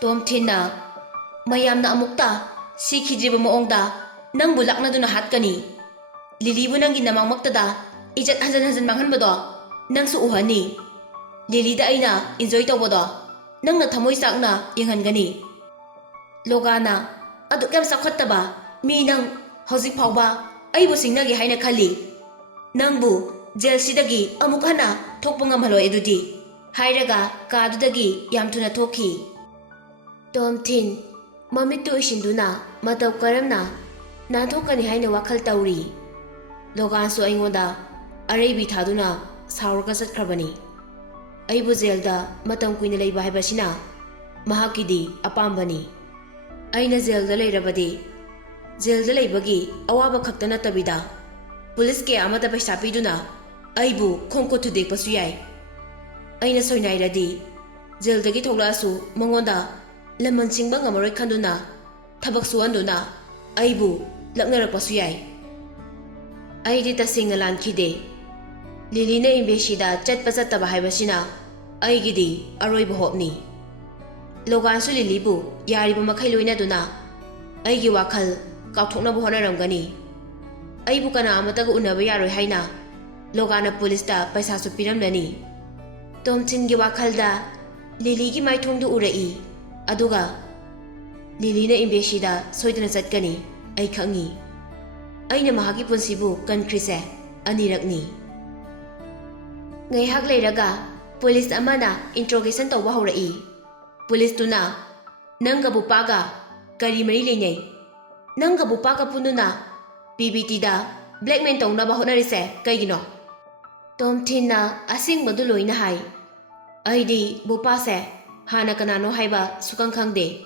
Tomthinna mayamna amukta sikhidriba maongda nangbu laknaduna hatkani. Lilibu nangi namangmaktada ijat hanjan manghanbado nangsu uhani. Lilida aina enjoy tawbado nangna thamoi sakna yenghangani. Logana adu kem sakhattaba mi nang hojik phawba aibu singnagi haina khali. Nangbu jail sidagi amuk hana thokpa ngamhaloi edudi hairaga kadudagi yamthuna thokhi. Tomthin mamittu isinduna mataw karamna nanthokani haina wakhal tawri. Logansu aingoda areibi thaduna sauraga satkrabani. Aibu jailda matam kuina leiba haibasina mahakidi apambani. Aina jailda leirabadi jailda leibagi awaba khakta natabida police ke amada paisa piduna aibu khongko thudekpasu yai. Aina soinairadi jaildagi thoklasu mangonda lamang chingba ngamaroi khanduna thabak suanduna aibu laknarakpasu yai. Aidi tasingna lankhide. Lilina imbeshida chatpa chattaba haibasina aigidi aroiba hopni. Logansu lilibu yariba makhai loinaduna aigi wakhal kauthoknabu honaramgani. Aibu kana amataga unaba yaroi haina Logana police paisa su piramlani. Tomthingi wakhalda Liligi maithongdu urai aduga Lilina imbeshida soidana chatkani ai khangi. Aina mahagi punsibu kankrise anirakni. Ngaihak leiraga police amana interrogation tawba horai. Police tuna nanga bupaga kari mari leinai. Nanga bupaga pununa PBT da blackmail tawnaba honarise kaigino. Tomthinna asingmadu loina hai. Aidi bupase hana kanano haiba sukang khangde.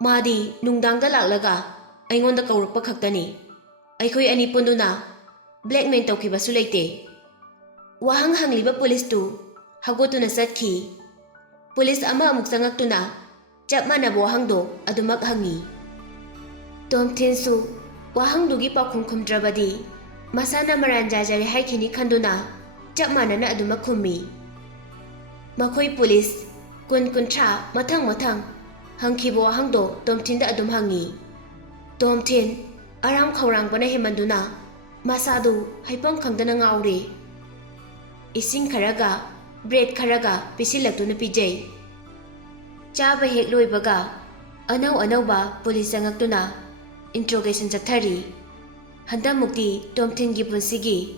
Madi nungdangda laklaga aingonda kaurakpa khaktani. Aikhoi ani punduna blackmail tawkhibasu leite. Wahang hangliba police tu hagotuna satkhi. Police ama amuk sangaktuna chap manaba wahangdo adumak hangi. Tomthinsu wahangdugi pakhum khumdrabadi masana maranjajari haikini khanduna chap manana adumak khummi. Makhoi police kuntra mathang hangkhibo wahangdo Tomthinda adum hangi. Tomthin aram khawrangbana hemanduna masadu haipam khangdana ngaure. Ising kharaga bread kharaga pisilaktuna pijay. Chaba hek loibaga anauba police sangaktuna interrogation chathari. Handamukti Tomthingi punsigi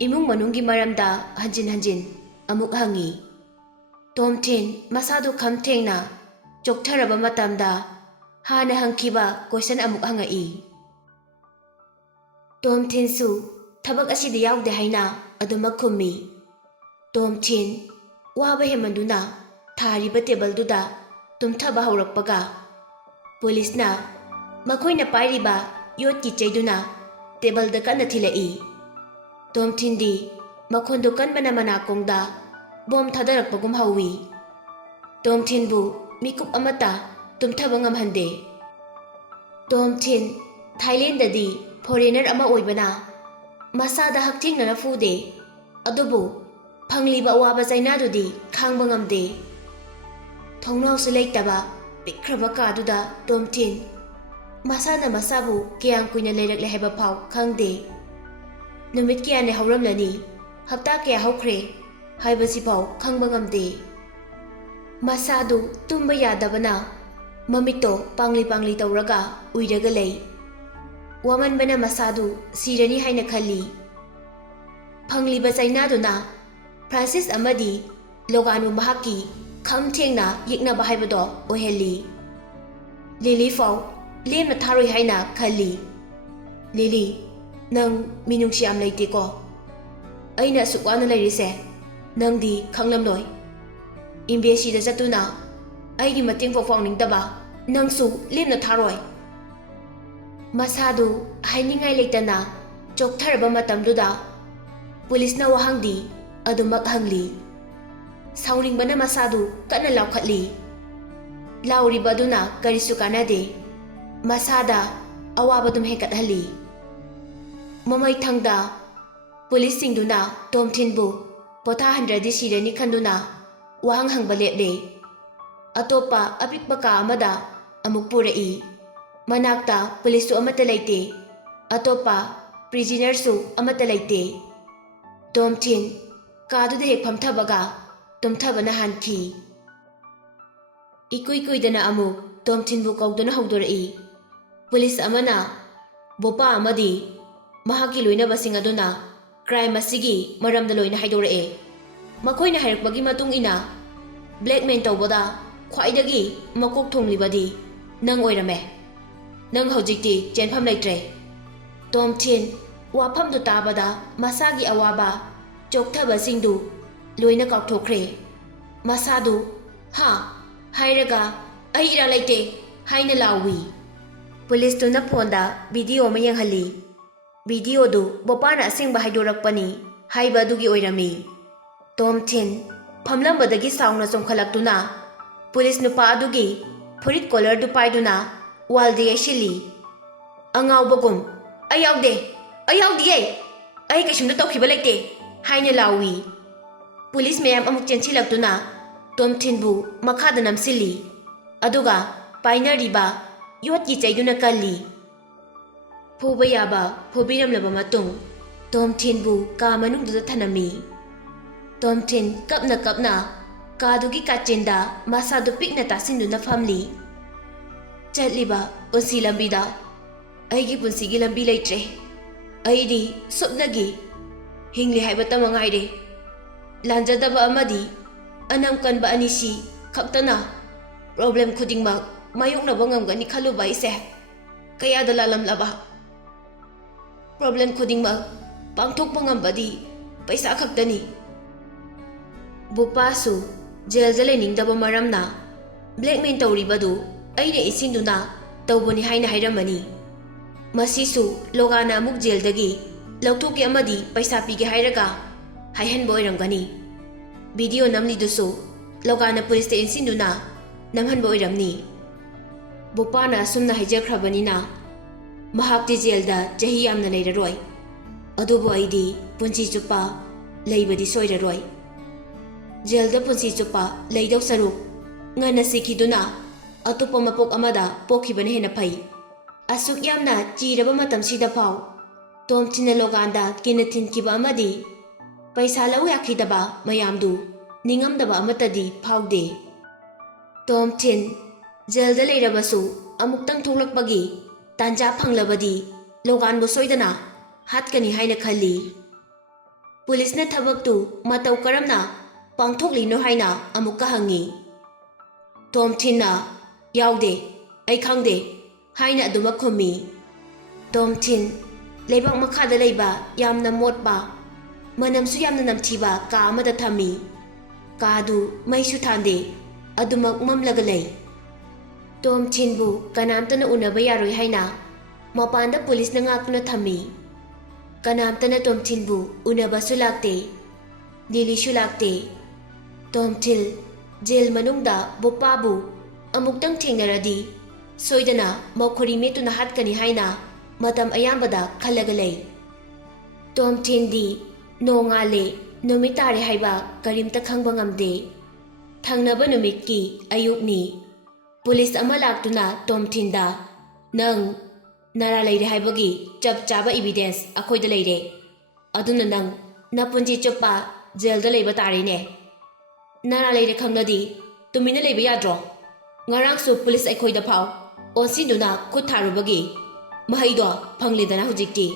imung manunggi maramda hanjin amuk hangi. Tomthin masadu khamthengna choktharaba matamda hana hangkhiba question amuk hangai. Tomthinsu thabak asida yaude haina adumak khummi. Tomthin waba hemanduna thariba table duda tumthaba haurakpaga police na makhoina pairiba yotki chaiduna table da kana thilai. Tomthindi makhondo kanbana manakongda bom thadarakpagum hawi. Tomthinbu mikup amata tumthaba ngamhande. Tomthin Thailand dadi foreigner ama oibana masada hakthingna fude adubu phangliba awaba zainadudi khangba ngamde. Thongnausu leitaba pikraba kaduda Tomthin masana masabu kiyang kuina leirakle haiba phau khangde. Numit kiyane hauramlani hapta kya haukre haibasi phau khangba ngamde. Masadu tumba yadabana mamito pangli tawraga uiraga lei. Wamanbana masadu sirani haina khali. Phangliba zainaduna Francis amadi Loganu mahaki khamthengna yiknaba haibado oheli. Lili fau lemna tharoi haina khali. Lili nang minungsi am leite ko. Aina sukwana leirise nangdi khanglamloi. Imbesi da jatuna aigi mating fawningdaba nangsu lemna tharoi. Masadu hainingai leitana choktharaba matamduda police na wahangdi adumak hangli. Sauningbana masadu kana laukhatli. Lauribaduna karisu kanade. Masada awabadum hekathali. Mamai thangda police singduna Tomthinbu potha handradi sirani khanduna wahang hangba leple. ꯑꯇꯣꯞꯄ ꯑꯄꯤꯛꯄ ꯀꯥ ꯑꯃꯗ ꯑꯃꯨꯛ ꯄꯨꯔꯛꯏ꯫ ꯃꯅꯥꯛꯇ ꯄꯨꯂꯤꯁꯁꯨ ꯑꯃꯠꯇ ꯂꯩꯇꯦ, ꯑꯇꯣꯞꯄ ꯄ꯭ꯔꯤꯖꯤꯅꯔꯁꯨ ꯑꯃꯠꯇ ꯂꯩꯇꯦ꯫ ꯇꯣꯝꯊꯤꯟ ꯀꯥꯗꯨꯗ ꯍꯦꯛ ꯐꯝꯊꯕꯒ ꯇꯨꯝꯊꯕꯅ ꯍꯥꯟꯈꯤ꯫ ꯏꯀꯨꯏ ꯀꯨꯏꯗꯅ ꯑꯃꯨꯛ ꯇꯣꯝꯊꯤꯟꯕꯨ ꯀꯧꯗꯨꯅ ꯍꯧꯗꯣꯔꯛꯏ꯫ ꯄꯨꯂꯤꯁ ꯑꯃꯅ ꯕꯣꯄꯥ ꯑꯃꯗꯤ ꯃꯍꯥꯛꯀꯤ ꯂꯣꯏꯅꯕꯁꯤꯡ ꯑꯗꯨꯅ ꯀ꯭ꯔꯥꯏꯝ ꯑꯁꯤꯒꯤ ꯃꯔꯝꯗ ꯂꯣꯏꯅ ꯍꯥꯏꯗꯣꯔꯛꯑꯦ꯫ ꯃꯈꯣꯏꯅ ꯍꯥꯏꯔꯛꯄꯒꯤ ꯃꯇꯨꯡ ꯏꯟꯅ ꯕ꯭ꯂꯦꯛꯃꯦꯟ ꯇꯧꯕꯗ ꯈ꯭ꯋꯥꯏꯗꯒꯤ ꯃꯀꯣꯛ ꯊꯣꯡꯂꯤꯕꯗꯤ ꯅꯪ ꯑꯣꯏꯔꯝꯃꯦ꯫ ꯅꯪ ꯍꯧꯖꯤꯛꯇꯤ ꯆꯦꯟꯐꯝ ꯂꯩꯇ꯭ꯔꯦ꯫ ꯇꯣꯝꯊꯤꯟ ꯋꯥꯐꯝꯗꯨ ꯇꯥꯕꯗ ꯃꯁꯥꯒꯤ ꯑꯋꯥꯕ ꯆꯣꯛꯊꯕꯁꯤꯡꯗꯨ ꯂꯣꯏꯅ ꯀꯥꯎꯊꯣꯛꯈ꯭ꯔꯦ꯫ ꯃꯁꯥꯗꯨ ꯍꯥ ꯍꯥꯏꯔꯒ ꯑꯩ ꯏꯔꯥꯜ ꯂꯩꯇꯦ ꯍꯥꯏꯅ ꯂꯥꯎꯏ꯫ ꯄꯨꯂꯤꯁꯇꯨꯅ ꯐꯣꯟꯗ ꯚꯤꯗꯤꯑꯣ ꯑꯃ ꯌꯦꯡꯍꯜꯂꯤ꯫ ꯚꯤꯗꯤꯑꯣꯗꯨ ꯕꯣꯄꯥꯅ ꯑꯁꯦꯡꯕ ꯍꯥꯏꯗꯣꯔꯛꯄꯅꯤ ꯍꯥꯏꯕ ꯑꯗꯨꯒꯤ ꯑꯣꯏꯔꯝꯃꯤ꯫ ꯇꯣꯝꯊꯤꯟ ꯐꯝꯂꯝꯕꯗꯒꯤ ꯁꯥꯎꯅ ꯆꯣꯡꯈꯠꯂꯛꯇꯨꯅ ꯄꯨꯂꯤꯁ ꯅꯨꯄꯥ ꯑꯗꯨꯒꯤ ꯐꯨꯔꯤꯠ ꯀꯣꯂꯔꯗꯨ ꯄꯥꯏꯗꯨꯅ ꯋꯥꯜꯗ ꯌꯩꯁꯤꯜꯂꯤ꯫ ꯑꯉꯥꯎꯕꯒꯨꯝ ꯑꯩ ꯌꯥꯎꯗꯦ, ꯑꯩ ꯌꯥꯎꯗꯤꯌꯦ, ꯑꯩ ꯀꯩꯁꯨꯝꯇ ꯇꯧꯈꯤꯕ ꯂꯩꯇꯦ ꯍꯥꯏꯅ ꯂꯥꯎꯏ꯫ ꯄꯨꯂꯤꯁ ꯃꯌꯥꯝ ꯑꯃꯨꯛ ꯆꯦꯟꯁꯤꯜꯂꯛꯇꯨꯅ ꯇꯣꯝꯊꯤꯟꯕꯨ ꯃꯈꯥꯗ ꯅꯝꯁꯤꯜꯂꯤ, ꯑꯗꯨꯒ ꯄꯥꯏꯅꯔꯤꯕ ꯌꯣꯠꯀꯤ ꯆꯩꯗꯨꯅ ꯀꯜꯂꯤ꯫ ꯐꯨꯕ ꯌꯥꯕ ꯐꯨꯕꯤꯔꯝꯂꯕ ꯃꯇꯨꯡ ꯇꯣꯝꯊꯤꯟꯕꯨ ꯀꯥ ꯃꯅꯨꯡꯗꯨꯗ ꯊꯅꯝꯃꯤ꯫ ꯇꯣꯝꯊꯤꯟ ꯀꯞꯅ ꯀꯞꯅ ꯀꯥꯗꯨꯒꯤ ꯀꯥꯆꯤꯟꯗ ꯃꯁꯥꯗꯨ ꯄꯤꯛꯅ ꯇꯥꯁꯤꯟꯗꯨꯅ ꯐꯝꯂꯤ꯫ ꯆꯠꯂꯤꯕ ꯄꯨꯟꯁꯤ ꯂꯝꯕꯤꯗ ꯑꯩꯒꯤ ꯄꯨꯟꯁꯤꯒꯤ ꯂꯝꯕꯤ ꯂꯩꯇ꯭ꯔꯦ꯫ ꯑꯩꯗꯤ ꯁꯨꯞꯅꯒꯤ ꯍꯤꯡꯂꯤ ꯍꯥꯏꯕꯇ ꯃꯉꯥꯏꯔꯦ꯫ ꯂꯥꯟꯖꯗꯕ ꯑꯃꯗꯤ ꯑꯅꯝ ꯀꯟꯕ ꯑꯅꯤꯁꯤ ꯈꯛꯇꯅ ꯄ꯭ꯔꯣꯕ꯭ꯂꯦꯝ ꯈꯨꯗꯤꯡꯃꯛ ꯃꯥꯌꯣꯛꯅꯕ ꯉꯝꯒꯅꯤ ꯈꯜꯂꯨꯕ ꯑꯩꯁꯦ ꯀꯌꯥꯗ ꯂꯥꯜꯂꯝꯂꯕ꯫ ꯄ꯭ꯔꯣꯕ꯭ꯂꯦꯝ ꯈꯨꯗꯤꯡꯃꯛ ꯄꯥꯡꯊꯣꯛꯄ ꯉꯝꯕꯗꯤ ꯄꯩꯁꯥ ꯈꯛꯇꯅꯤ꯫ ꯕꯣꯄꯥꯁꯨ ꯖꯦꯜꯗ ꯂꯩꯅꯤꯡꯗꯕ ꯃꯔꯝꯅ ꯕ꯭ꯂꯦꯛꯃꯦꯟ ꯇꯧꯔꯤꯕꯗꯨ ꯑꯩꯅ ꯏꯟꯁꯤꯟꯗꯨꯅ ꯇꯧꯕꯅꯤ ꯍꯥꯏꯅ ꯍꯥꯏꯔꯝꯃꯅꯤ꯫ ꯃꯁꯤꯁꯨ ꯂꯣꯒꯥꯅ ꯑꯃꯨꯛ ꯖꯦꯜꯗꯒꯤ ꯂꯧꯊꯣꯛꯀꯦ ꯑꯃꯗꯤ ꯄꯩꯁꯥ ꯄꯤꯒꯦ ꯍꯥꯏꯔꯒ ꯍꯥꯏꯍꯟꯕ ꯑꯣꯏꯔꯝꯒꯅꯤ꯫ ꯚꯤꯗꯤꯑꯣ ꯅꯝꯂꯤꯗꯨꯁꯨ ꯂꯣꯒꯥꯅ ꯄꯨꯂꯤꯁꯇ ꯏꯟꯁꯤꯟꯗꯨꯅ ꯅꯝꯍꯟꯕ ꯑꯣꯏꯔꯝꯅꯤ꯫ ꯕꯣꯄꯥꯅ ꯑꯁꯨꯝꯅ ꯍꯥꯏꯖꯈ꯭ꯔꯕꯅꯤꯅ ꯃꯍꯥꯛꯇꯤ ꯖꯦꯜꯗ ꯆꯍꯤ ꯌꯥꯝꯅ ꯂꯩꯔꯔꯣꯏ, ꯑꯗꯨꯕꯨ ꯑꯩꯗꯤ ꯄꯨꯟꯁꯤ ꯆꯨꯞꯄ ꯂꯩꯕꯗꯤ ꯁꯣꯏꯔꯔꯣꯏ꯫ ꯖꯦꯜꯗ ꯄꯨꯟꯁꯤ ꯆꯨꯞꯄ ꯂꯩꯗꯧ ꯁꯔꯨꯛ ꯉꯟꯅ ꯁꯤꯈꯤꯗꯨꯅ ꯑꯇꯣꯞꯄ ꯃꯄꯣꯛ ꯑꯃꯗ ꯄꯣꯛꯈꯤꯕꯅ ꯍꯦꯟꯅ ꯐꯩ꯫ ꯑꯁꯨꯛ ꯌꯥꯝꯅ ꯆꯤꯔꯕ ꯃꯇꯝꯁꯤꯗ ꯐꯥꯎ ꯇꯣꯝꯊꯤꯟꯅ ꯂꯣꯒꯥꯟꯗ ꯀꯤꯟꯅ ꯊꯤꯟꯈꯤꯕ ꯑꯃꯗꯤ ꯄꯩꯁꯥ ꯂꯧ ꯌꯥꯈꯤꯗꯕ ꯃꯌꯥꯝꯗꯨ ꯅꯤꯡꯉꯝꯗꯕ ꯑꯃꯠꯇꯗꯤ ꯐꯥꯎꯗꯦ꯫ ꯇꯣꯝꯊꯤꯟ ꯖꯦꯜꯗ ꯂꯩꯔꯕꯁꯨ ꯑꯃꯨꯛꯇꯪ ꯊꯣꯛꯂꯛꯄꯒꯤ ꯇꯥꯟꯖꯥ ꯐꯪꯂꯕꯗꯤ ꯂꯣꯒꯥꯟꯕꯨ ꯁꯣꯏꯗꯅ ꯍꯥꯠꯀꯅꯤ ꯍꯥꯏꯅ ꯈꯜꯂꯤ꯫ ꯄꯨꯂꯤꯁꯅ ꯊꯕꯛꯇꯨ ꯃꯇꯧ ꯀꯔꯝꯅ ꯄꯥꯡꯊꯣꯛꯂꯤꯅꯣ ꯍꯥꯏꯅ ꯑꯃꯨꯛꯀ ꯍꯪꯉꯤ꯫ ꯇꯣꯝꯊꯤꯟꯅ ꯌꯥꯎꯗꯦ, ꯑꯩ ꯈꯪꯗꯦ ꯍꯥꯏꯅ ꯑꯗꯨꯃꯛ ꯈꯨꯝꯃꯤ꯫ ꯇꯣꯝꯊꯤꯟ ꯂꯩꯕꯥꯛ ꯃꯈꯥꯗ ꯂꯩꯕ ꯌꯥꯝꯅ ꯃꯣꯠꯄ, ꯃꯅꯝꯁꯨ ꯌꯥꯝꯅ ꯅꯝꯊꯤꯕ ꯀꯥ ꯑꯃꯗ ꯊꯝꯃꯤ꯫ ꯀꯥꯗꯨ ꯃꯩꯁꯨ ꯊꯥꯟꯗꯦ, ꯑꯗꯨꯃꯛ ꯃꯝꯂꯒ ꯂꯩ꯫ ꯇꯣꯝꯊꯤꯟꯕꯨ ꯀꯅꯥꯝꯇꯅ ꯎꯅꯕ ꯌꯥꯔꯣꯏ ꯍꯥꯏꯅ ꯃꯄꯥꯟꯗ ꯄꯨꯂꯤꯁꯅ ꯉꯥꯛꯇꯨꯅ ꯊꯝꯃꯤ꯫ ꯀꯅꯥꯝꯇꯅ ꯇꯣꯝꯊꯤꯟꯕꯨ ꯎꯅꯕꯁꯨ ꯂꯥꯛꯇꯦ, ꯂꯤꯂꯤꯁꯨ ꯂꯥꯛꯇꯦ꯫ ꯇꯣꯝꯊꯤꯟ ꯖꯦꯜ ꯃꯅꯨꯡꯗ ꯕꯣꯄꯥꯕꯨ ꯑꯃꯨꯛꯇꯪ ꯊꯦꯡꯅꯔꯗꯤ ꯁꯣꯏꯗꯅ ꯃꯧꯈꯣꯔꯤ ꯃꯦꯠꯇꯨꯅ ꯍꯥꯠꯀꯅꯤ ꯍꯥꯏꯅ ꯃꯇꯝ ꯑꯌꯥꯝꯕꯗ ꯈꯜꯂꯒ ꯂꯩ꯫ ꯇꯣꯝꯊꯤꯟꯗꯤ ꯅꯣꯡꯉꯥꯜꯂꯦ ꯅꯨꯃꯤꯠ ꯇꯥꯔꯦ ꯍꯥꯏꯕ ꯀꯔꯤꯝꯇ ꯈꯪꯕ ꯉꯝꯗꯦ꯫ ꯊꯪꯅꯕ ꯅꯨꯃꯤꯠꯀꯤ ꯑꯌꯨꯛꯅꯤ꯫ ꯄꯨꯂꯤꯁ ꯑꯃ ꯂꯥꯛꯇꯨꯅ ꯇꯣꯝꯊꯤꯟꯗ ꯅꯪ ꯅꯔꯥ ꯂꯩꯔꯦ ꯍꯥꯏꯕꯒꯤ ꯆꯞ ꯆꯥꯕ ꯏꯕꯤꯗꯦꯟꯁ ꯑꯩꯈꯣꯏꯗ ꯂꯩꯔꯦ, ꯑꯗꯨꯅ ꯅꯪ ꯅꯄꯨꯟꯁꯤ ꯆꯨꯞꯄ ꯖꯦꯜꯗ ꯂꯩꯕ ꯇꯥꯔꯦꯅꯦ꯫ ꯅꯔꯥ ꯂꯩꯔꯦ ꯈꯪꯂꯗꯤ ꯇꯨꯃꯤꯟꯅ ꯂꯩꯕ ꯌꯥꯗ꯭ꯔꯣ? ꯉꯔꯥꯡꯁꯨ ꯄꯨꯂꯤꯁ ꯑꯩꯈꯣꯏꯗ ꯐꯥꯎ ꯑꯣꯟꯁꯤꯟꯗꯨꯅ ꯈꯨꯠ ꯊꯥꯔꯨꯕꯒꯤ ꯃꯍꯩꯗꯣ ꯐꯪꯂꯦꯗꯅ ꯍꯧꯖꯤꯛꯇꯤ꯫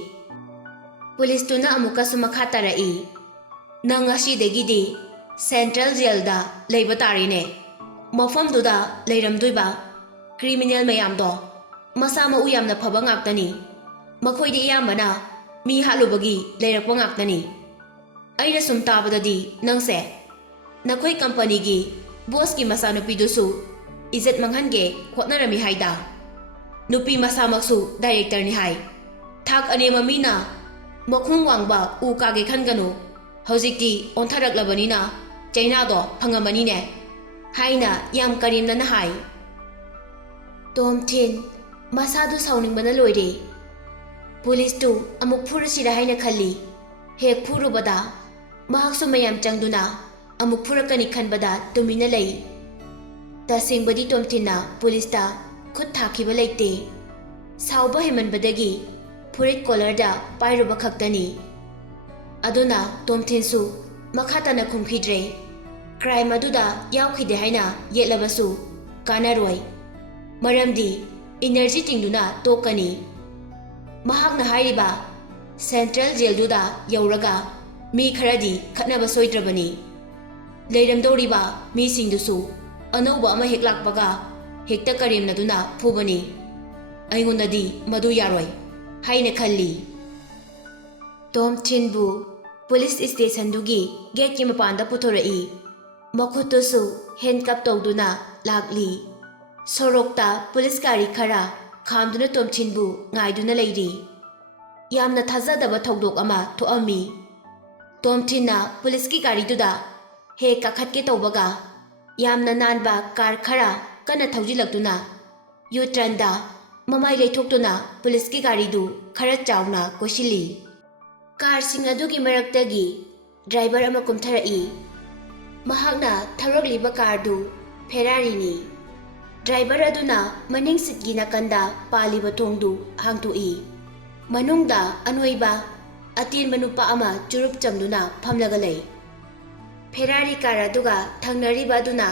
ꯄꯨꯂꯤꯁꯇꯨꯅ ꯑꯃꯨꯛꯀꯁꯨ ꯃꯈꯥ ꯇꯥꯔꯛꯏ꯫ ꯅꯪ ꯉꯁꯤꯗꯒꯤꯗꯤ ꯁꯦꯟꯇ꯭ꯔꯦꯜ ꯖꯦꯜꯗ ꯂꯩꯕ ꯇꯥꯔꯦꯅꯦ꯫ ꯃꯐꯝꯗꯨꯗ ꯂꯩꯔꯝꯗꯣꯏꯕ ꯀ꯭ꯔꯤꯃꯤꯅꯦꯜ ꯃꯌꯥꯝꯗꯣ ꯃꯁꯥ ꯃꯎ ꯌꯥꯝꯅ ꯐꯕ ꯉꯥꯛꯇꯅꯤ꯫ ꯃꯈꯣꯏꯗꯤ ꯑꯌꯥꯝꯕꯅ ꯃꯤ ꯍꯥꯠꯂꯨꯕꯒꯤ ꯂꯩꯔꯛꯄ ꯉꯥꯛꯇꯅꯤ꯫ ꯑꯩꯅ ꯁꯨꯝ ꯇꯥꯕꯗꯗꯤ ꯅꯪꯁꯦ ꯅꯈꯣꯏ ꯀꯝꯄꯅꯤꯒꯤ ꯕꯣꯁꯀꯤ ꯃꯆꯥꯅꯨꯄꯤꯗꯨꯁꯨ ꯏꯖꯠ ꯃꯥꯡꯍꯟꯒꯦ ꯍꯣꯠꯅꯔꯝꯃꯤ ꯍꯥꯏꯗ꯫ ꯅꯨꯄꯤ ꯃꯁꯥꯃꯛꯁꯨ ꯗꯥꯏꯔꯦꯛꯇꯔꯅꯤ ꯍꯥꯏ꯫ ꯊꯥꯛ ꯑꯅꯦꯝꯕ ꯃꯤꯅ ꯃꯈꯣꯡ ꯋꯥꯡꯕ ꯎ ꯀꯥꯒꯦ ꯈꯟꯒꯅꯨ, ꯍꯧꯖꯤꯛꯇꯤ ꯑꯣꯟꯊꯔꯛꯂꯕꯅꯤꯅ ꯆꯩꯅꯥꯗꯣ ꯐꯪꯉꯝꯃꯅꯤꯅꯦ ꯍꯥꯏꯅ ꯌꯥꯝ ꯀꯔꯦꯝꯅꯅ ꯍꯥꯏ꯫ ꯇꯣꯝꯊꯤꯟ ꯃꯁꯥꯗꯨ ꯁꯥꯎꯅꯤꯡꯕꯅ ꯂꯣꯏꯔꯦ꯫ ꯄꯨꯂꯤꯁꯇꯨ ꯑꯃꯨꯛ ꯐꯨꯔꯁꯤꯔ ꯍꯥꯏꯅ ꯈꯜꯂꯤ꯫ ꯍꯦꯛ ꯐꯨꯔꯨꯕꯗ ꯃꯍꯥꯛꯁꯨ ꯃꯌꯥꯝ ꯆꯪꯗꯨꯅ ꯑꯃꯨꯛ ꯐꯨꯔꯛꯀꯅꯤ ꯈꯟꯕꯗ ꯇꯨꯃꯤꯟꯅ ꯂꯩ꯫ Tasengbadi Tomthinna pulisda khut thakiba leite. Sauba hemanbadagi furit collarda pairuba khaktani. Aduna Tomthinsu makhatana khumkhidre. Crime aduda yaukhide haina yetlabasu kanaroi. Maramdi energy tingduna tokani. Mahakna hairiba Central Jail duda yauraga mi kharadi khatnaba soidrabani. Leiramdoriba mi singdusu anauba ama heklakpaga hekta karimnaduna phubani. Aingondadi madu yaroi haina khalli. Tomthinbu police station dugi gate ki mapanda putorai. Makhutusu handcuff tawduna lagli. Sorokta police gari khara khamduna Tomthinbu ngaiduna leiri. Yamna thazadaba thogdok ama thoami. Tomthinna police ki gari duda he kakhatke tawbaga yamna nanba car khara kana thaujilaktuna yutranda mamai leithoktuna police ki gari du khara chawna koshili. Car sing adugi maraktagi driver ama kumtharai. Mahakna tharokliba car du Ferrari ni. Driver aduna maning sitgi nakanda paliba thongdu hangtui. Manungda anoiba atin manupa ama churup chamduna phamlaga lei. Ferrari car aduga thangnariba aduna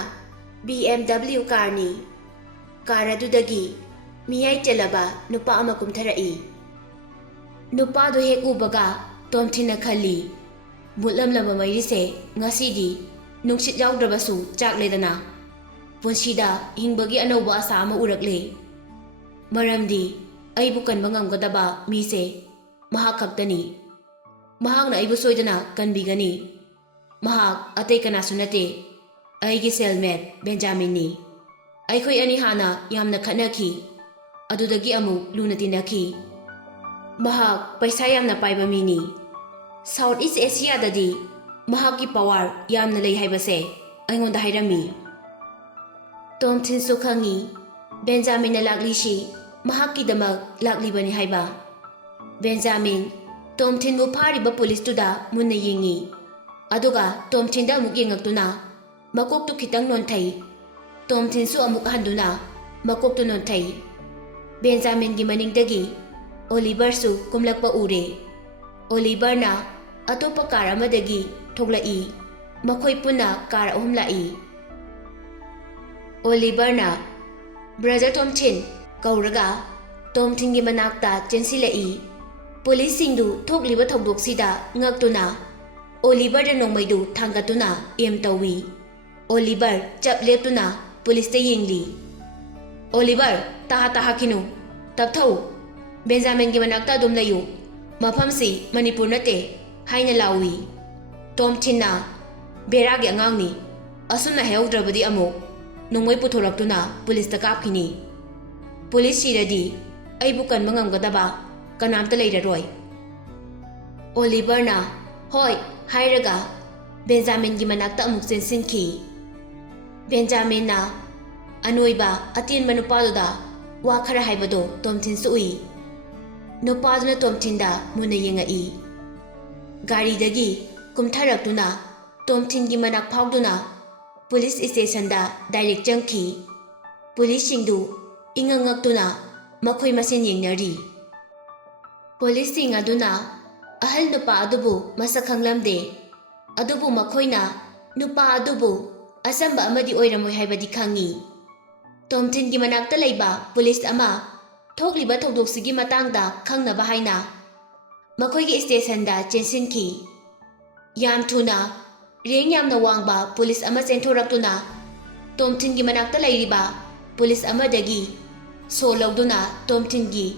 BMW car ni. Car adudagi miyai chelaba nupa ama kumtharai. Nupa do hek ubaga Tomthinna khalli. Mutlamlama mairise ngasidi nungsit yaudrabasu chakledana. Punsida hingbagi anauba asa ama urakle. Maramdi aibu kanba ngamgadaba mise mahak khaktani. Mahakna aibu soidana kanbigani. Mahak atei kanasu nate aigi cellmate Benjamin ni. Aikhoi ani hana yamna khatnakhi. Adudagi amu luna tinakhi. Mahak paisa yamna paiba mini. South East Asia dadi mahakki power yamna lei haibase aingonda hairami. Tomthinsu khangi Benjamin na laglishi mahakki damak laglibani haiba. Benjamin Tomthinbu phariba police tuda munna yengi. Aduga Tomthinda amuk yengaktuna makoktu khitang nonthai. Tomthinsu amuk handuna makoktu nonthai. Benjamin gi maningdagi Oliver su kumlakpa ure. Oliver na atopa car amadagi thoglai. Makhoi punna car ahum lai. Oliver na Brother Tomthin kauraga Tomthingi manakta chensilai. Police singdu thogliba thogdoksida ngaktuna Oliver da nongmaidu thangatuna em tawi. Oliver chap leptuna police ta yengli. Oliver taha kinu tapthau Benjamin gi manakta dum layu. Mafamsi Manipur nate haina lawi. Tomthinna beragi angangni asumna heudrabadi amuk nongmai puthoraktuna police ta kapkhini. Police siradi aibu kanba ngamgadaba kanamta leiraroi. Oliver na hoi hairaga Benjamin gi manakta amuk sensinki. Benjamin na anoiba atin manupaduda wa khara haibado Tomthinsu ui. Nupaduna Tomthinda muna yengai. Gari dagi kumtharaktuna Tomthingi manak phawduna police station da direct jangki. Police singdu ingangaktuna makhoi masen yengnari. Police sing aduna ahal nupa adubu masak khanglamde. Adubu makhoina nupa adubu asamba amadi oiramoi haibadi khangi. Tomthingi manakta leiba police ama thogliba thogdoksigi matangda khangnaba haina makhoigi station da chensinki. Yam thuna reng yamna wangba police ama chenthoraktuna Tomthingi manakta leiriba police amadagi so lawduna Tomthingi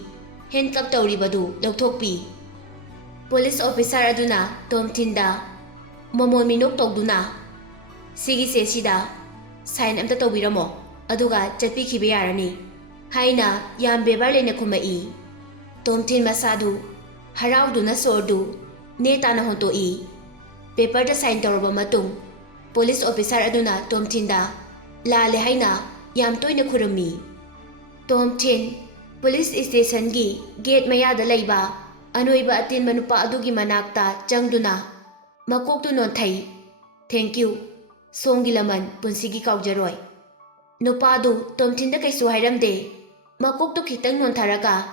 handcuff tawribadu lawthokpi. Police officer aduna Tomthinda momon minok tawduna sigi sesida sign amta tawbiramo aduga chatpikhiba yarani haina yam bebar lena khumai. Tomthin masadu harauduna sordu netana hontoi. Paper da sign tawraba matung police officer aduna Tomthinda lale haina yam toina khurami. Tomthin police station gi gate mayada leiba anoiba atin manupa adugi manakta changduna makoktu nonthai. Thank you. Songi laman punsigi kaugjaroi. Nupadu Tomthinda kaisu hairamde. Makokto khitang nontharaka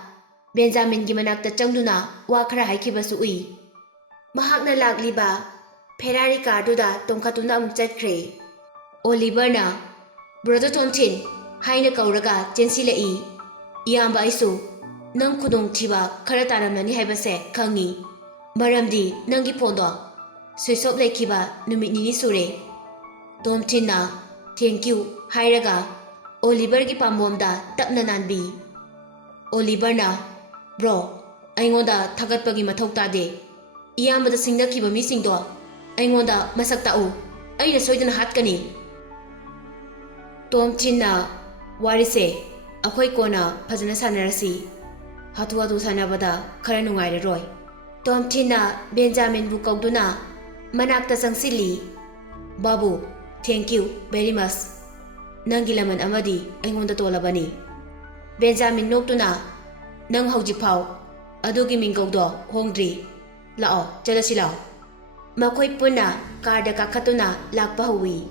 Benjamingi manakta changduna wa khara haikibasu ui. Mahakna lagliba Ferrari carduda tongkatuna amuk chatre. Oliverna Brother Tomthin haina kauraga chensilai. Iyamba aisu nang khudong thiba khara taramnani haibase khangi. Maramdi nangi phondo switch off laikhiba numit nini sure. Tomthinna thank you hairaga Oliver gi pambomda tapna nanbi. Oliverna bro aingoda thagatpagi mathau tade. Iyambada singnakiba misingdo aingoda masak ta'u aina soidana hatkani. Tomthinna warise akhoi kona phajana sanarasi. Hatu sanabada khara nungairaroi. Tomthinna Benjamin bu kauduna manakta sangsili. Babu thank you very much. Nangi laman amadi aingonda tolabani. Benjamin noktuna nang hauji phau adugi mingkaudo hongdri. Lao chalasi lao. Makhoi punna karda kakhatuna lakpa hui.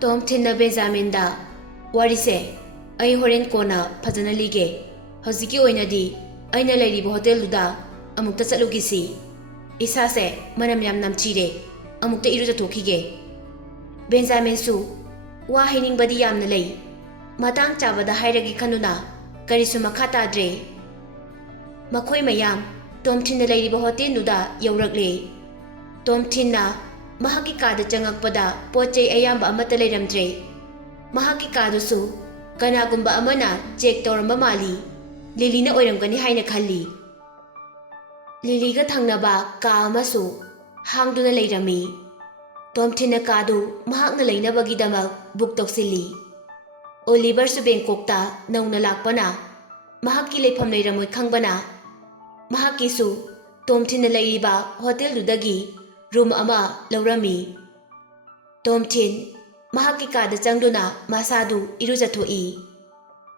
Tomthinna Benjamin da warise ai horen kona phajana lige. Hojiki oinadi aina lairibo hotel duda amukta chatlugisi. Isase manam yam namchire amukta iruja thokhige. Benjamin su wa haining badi yamna lei. Matang chabada hairagi khanuna karisu makha tadre. Makhoi mayam Tomthinna lairibo hotel duda yaurakle. Tomthinna mahaki kada changakpada pochei ayamba amata leiramdre. Mahaki kadusu kanagumba amana check toramba mali. Lilina oiramgani haina khalli. Liliga thangnaba ka amasu hangduna leirami. Tomthinna kadu mahakna leinabagidamak book toksili. Oliver su Bangkokta nauna lakpana mahaki leifam leiramoi khangbana. Mahaki su Tomthinna leiriba hotel dudagi room ama laurami. Tomthin mahaki kada changduna masadu irujathoi.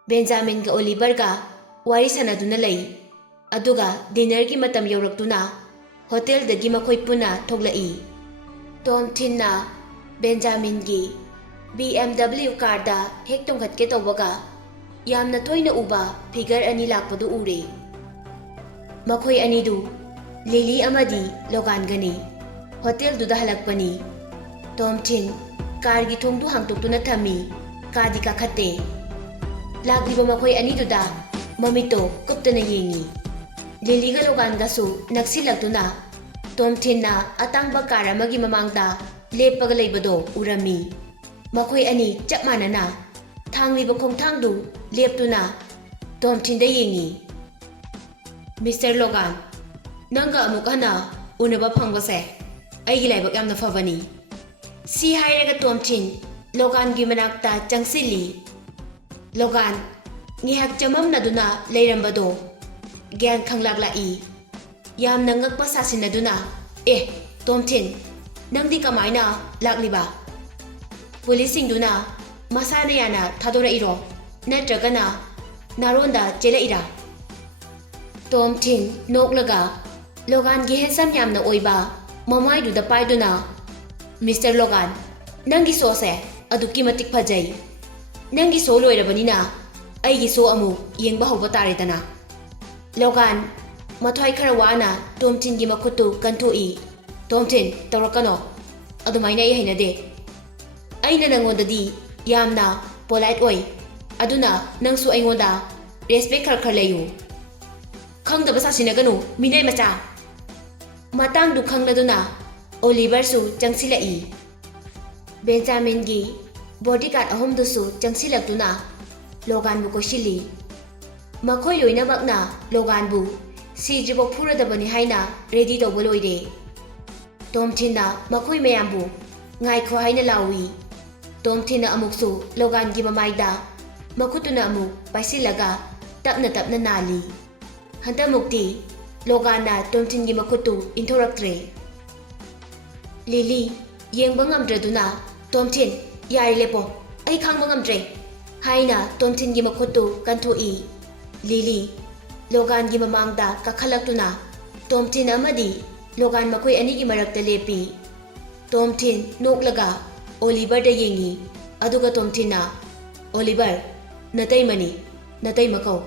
Benjamin ga Oliver ga wari sanaduna lei. Aduga dinner gi matam yauraktuna hotel dagi makhoi puna thoglai. Tomthinna Benjamin gi BMW car da hek tongkhatke tawbaga yamna thoina uba figure ani lakpadu ure. Makhoi ani du Lily amadi Logan gani hotel duda halakpani. Tomthin car gi thongdu hangtoktuna thami kadi kakhatte. Lagliba makhoi ani duda mamito kuptana yengi. Lily ga Logan ga su naksilaktuna Tomthinna atangba car amagi mamangda leppaga leibado urami. Makhoi ani chap manana thangliba khongthangdu leptuna Tomthinda yengi. Mr. Logan nanga amukana unaba phangbase aigi laibak yamna fabani. Si hairaga Tomthin Logan gi manakta changsili. Logan ngihak chamamnaduna leirambado gyan khanglaklai. Yamna ngakpa sasinaduna Tomthin nangdi kamaina lakliba. Pulisingduna masana yana thadora natragana naronda chelaira. Tomthin noklaga Logan gi hensam yamna oiba mamai duda paiduna. Mr. Logan nangi sose aduki matik phajai. Nangi so loirabanina aigi so amu yengba hauba taredana. Logan mathwai khara wana Tomthin gi makhutu kanthoi. Tomthin tawrakano adumaina ai hainade. Aina nangondadi yamna polite oi. Aduna nangsu aingoda respect khar layu. Khangdaba sasinaganu minai macha. Matang du khangladuna Oliver su changsilai. Benjamin gi bodyguard ahom dusu changsilaktuna Logan bu koshili. Makhoi loinabakna Logan bu sijibo phuradabani haina ready tawba loire. Tomthinna makhoi mayambu ngaikho haina lawi. Tomthinna amuksu Logan gi mamaida makhutuna amuk paisilaga tapna nali. Hanta mukti Logan na Tomthin gi makhutu inthoraktre. Lily yengba ngamdraduna Tomthin yari lepo ai khangba ngamdre haina Tomthin gi makhutu kanthoi. Lily Logan gi mamangda kakhalaktuna Tomthin amadi Logan makhoi ani gi marakta lepi. Tomthin noklaga Oliver da yengi aduga Tomthinna Oliver, natai mani, natai makau.